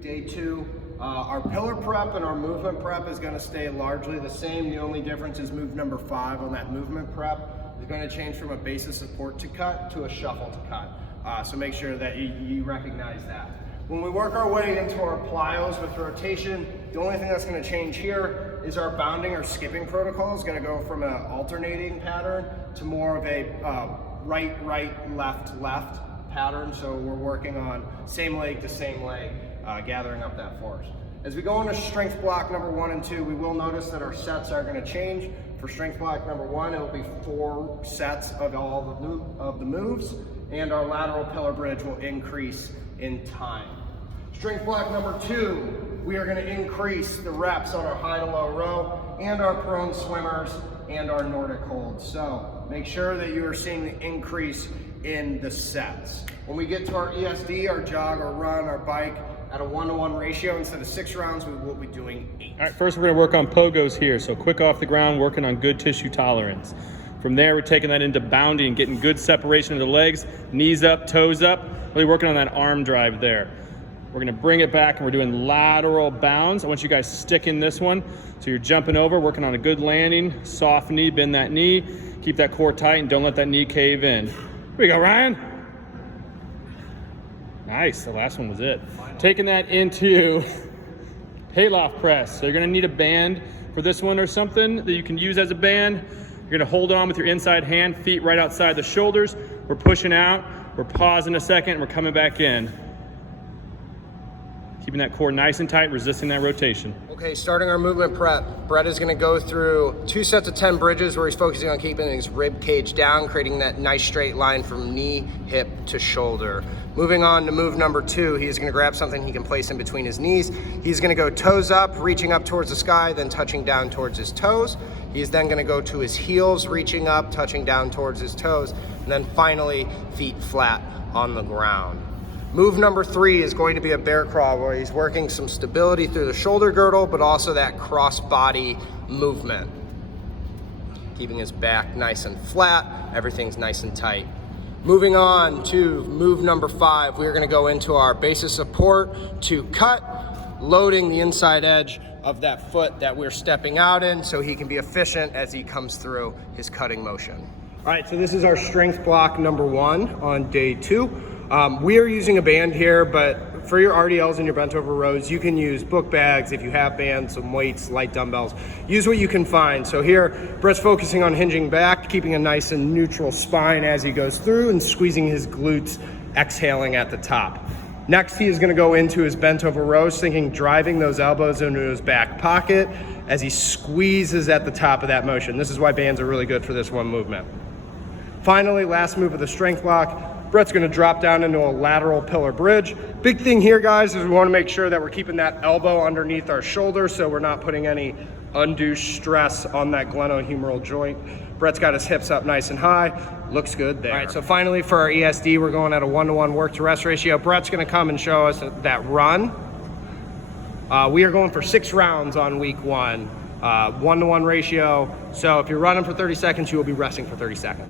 Day two, our pillar prep and our movement prep is going to stay largely the same. The only difference is move number 5 on that movement prep is going to change from a base of support to cut to a shuffle to cut. So make sure that you recognize that. When we work our way into our plyos with rotation, the only thing that's going to change here is our bounding or skipping protocol is going to go from an alternating pattern to more of a right, left pattern. So we're working on same leg to same leg, gathering up that force. As we go into strength block number 1 and 2, we will notice that our sets are going to change. For strength block number 1, it'll be 4 sets of all of the moves, and our lateral pillar bridge will increase in time. Strength block number 2, we are going to increase the reps on our high to low row and our prone swimmers and our Nordic holds. So make sure that you are seeing the increase in the sets. When we get to our ESD, our jog, our run, our bike, at a 1-to-1 ratio, instead of 6 rounds, we will be doing 8. All right, first we're gonna work on Pogos here. So quick off the ground, working on good tissue tolerance. From there, we're taking that into bounding and getting good separation of the legs, knees up, toes up, really working on that arm drive there. We're gonna bring it back and we're doing lateral bounds. I want you guys stick in this one. So you're jumping over, working on a good landing, soft knee, bend that knee, keep that core tight and don't let that knee cave in. Here we go, Ryan. Nice, the last one was it. Taking that into Pallof Press. So you're gonna need a band for this one or something that you can use as a band. You're gonna hold it on with your inside hand, feet right outside the shoulders. We're pushing out, we're pausing a second, and we're coming back in. Keeping that core nice and tight, resisting that rotation. Okay, starting our movement prep, Brett is gonna go through 2 sets of 10 bridges where he's focusing on keeping his rib cage down, creating that nice straight line from knee, hip to shoulder. Moving on to move number 2, he's gonna grab something he can place in between his knees. He's gonna go toes up, reaching up towards the sky, then touching down towards his toes. He's then gonna go to his heels, reaching up, touching down towards his toes, and then finally feet flat on the ground. Move number 3 is going to be a bear crawl where he's working some stability through the shoulder girdle, but also that cross body movement. Keeping his back nice and flat, everything's nice and tight. Moving on to move number 5, we're gonna go into our base of support to cut, loading the inside edge of that foot that we're stepping out in so he can be efficient as he comes through his cutting motion. All right, so this is our strength block number 1 on day 2. We are using a band here, but for your RDLs and your bent over rows, you can use book bags if you have bands, some weights, light dumbbells. Use what you can find. So here, Brett's focusing on hinging back, keeping a nice and neutral spine as he goes through and squeezing his glutes, exhaling at the top. Next, he is gonna go into his bent over rows, thinking driving those elbows into his back pocket as he squeezes at the top of that motion. This is why bands are really good for this one movement. Finally, last move of the strength block, Brett's gonna drop down into a lateral pillar bridge. Big thing here, guys, is we wanna make sure that we're keeping that elbow underneath our shoulder so we're not putting any undue stress on that glenohumeral joint. Brett's got his hips up nice and high. Looks good there. All right, so finally for our ESD, we're going at a 1-to-1 work to rest ratio. Brett's gonna come and show us that run. We are going for 6 rounds on week 1, 1-to-1 ratio. So if you're running for 30 seconds, you will be resting for 30 seconds.